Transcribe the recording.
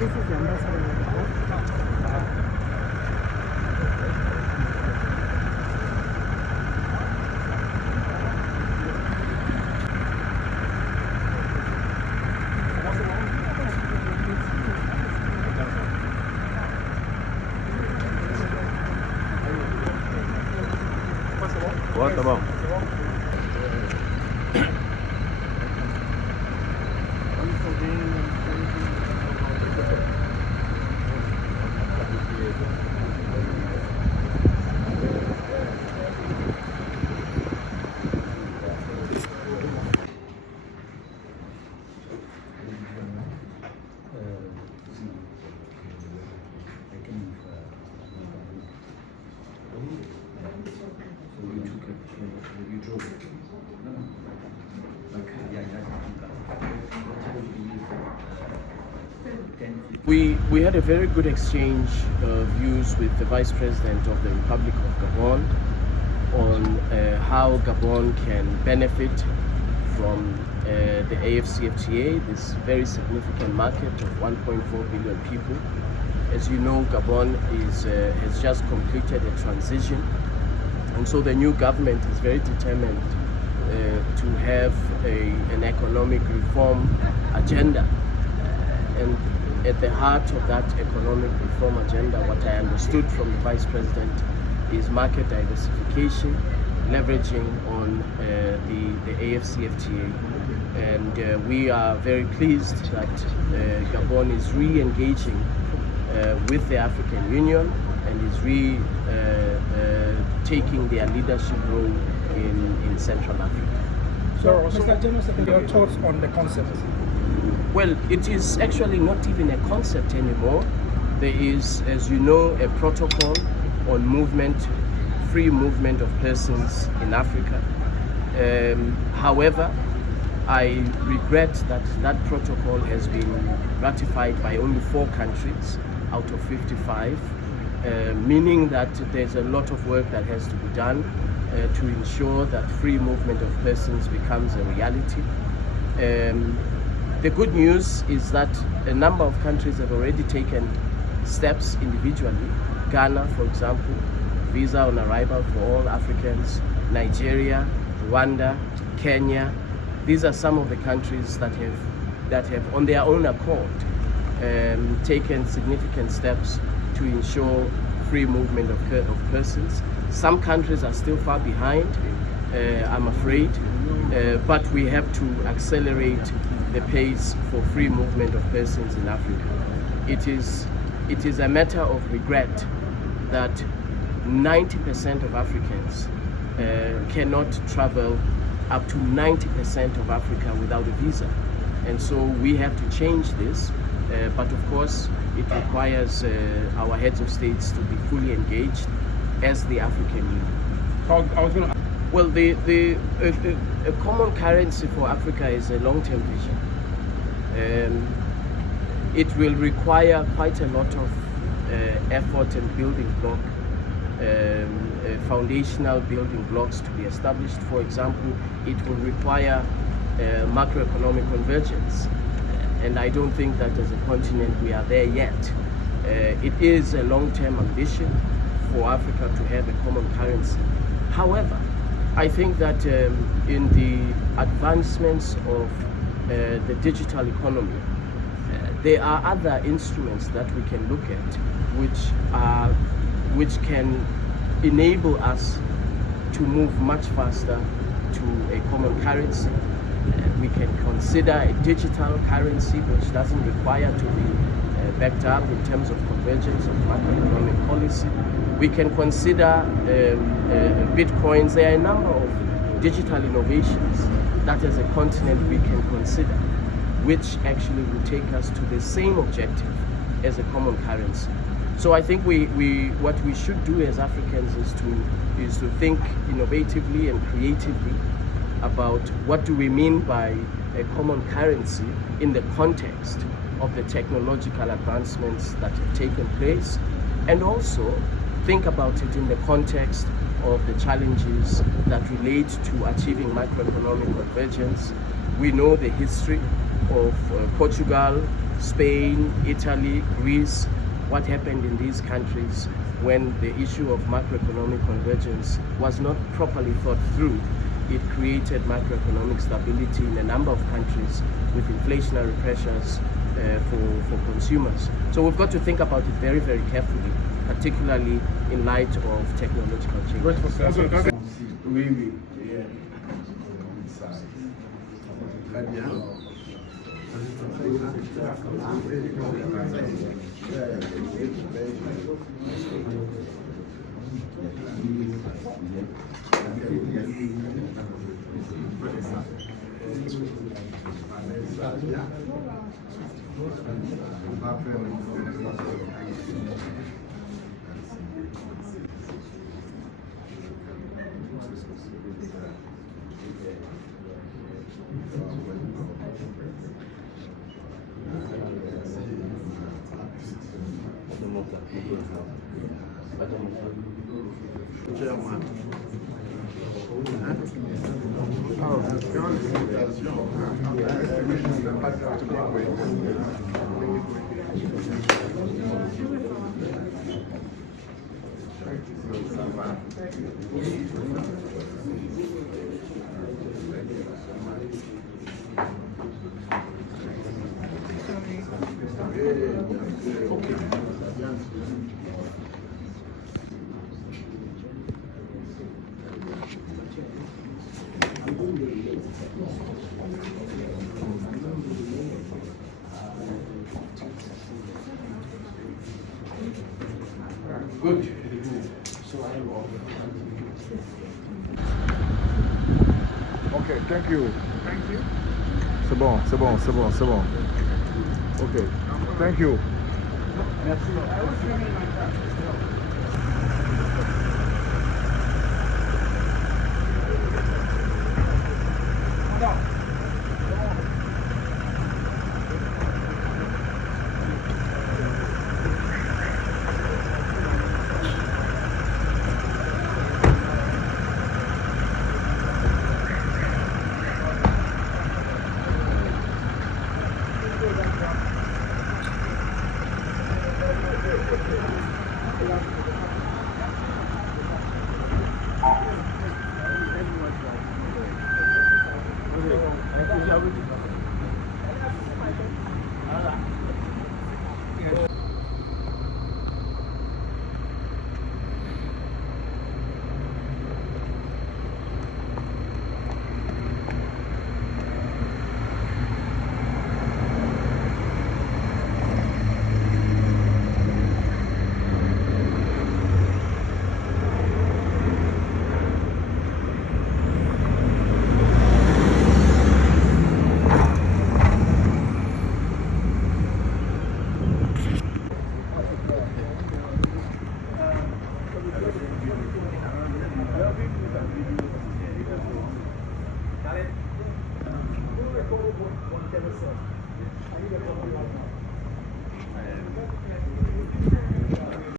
This is the ambassador of the What about? We had a very good exchange of views with the Vice President of the Republic of Gabon on how Gabon can benefit from the AfCFTA, this very significant market of 1.4 billion people. As you know, Gabon has just completed a transition, and so the new government is very determined to have an economic reform agenda. And at the heart of that economic reform agenda, what I understood from the Vice President is market diversification, leveraging on the AfCFTA. And we are very pleased that Gabon is re-engaging with the African Union and is taking their leadership role in Central Africa. So, Mr. General Secretary, your thoughts on the concept? Well, it is actually not even a concept anymore. There is, as you know, a protocol on free movement of persons in Africa. However, I regret that that protocol has been ratified by only 4 countries out of 55, meaning that there's a lot of work that has to be done to ensure that free movement of persons becomes a reality. The good news is that a number of countries have already taken steps individually. Ghana, for example, visa on arrival for all Africans. Nigeria, Rwanda, Kenya. These are some of the countries that have on their own accord taken significant steps to ensure free movement of persons. Some countries are still far behind, I'm afraid, but we have to accelerate the pace for free movement of persons in Africa. It is a matter of regret that 90% of Africans cannot travel up to 90% of Africa without a visa. And so we have to change this, but of course it requires our heads of states to be fully engaged as the African Union. Well, a common currency for Africa is a long-term vision. It will require quite a lot of effort and building block, foundational building blocks to be established. For example, it will require macroeconomic convergence. And I don't think that as a continent we are there yet. It is a long-term ambition for Africa to have a common currency. However, I think that in the advancements of the digital economy, there are other instruments that we can look at which can enable us to move much faster to a common currency. We can consider a digital currency which doesn't require to be backed up in terms of convergence of macroeconomic policy. We can consider bitcoins. There are a number of digital innovations that as a continent we can consider, which actually will take us to the same objective as a common currency. So I think what we should do as Africans is to think innovatively and creatively about what do we mean by a common currency in the context of the technological advancements that have taken place, and also think about it in the context of the challenges that relate to achieving macroeconomic convergence. We know the history of Portugal, Spain, Italy, Greece, what happened in these countries when the issue of macroeconomic convergence was not properly thought through. It created macroeconomic stability in a number of countries with inflationary pressures for consumers. So we've got to think about it very, very carefully, particularly in light of technological change. Oui, oui. Très bien. Good. So I am off. Ok, thank you. Thank you. C'est bon, c'est bon, c'est bon, c'est bon. Ok, thank you. Merci.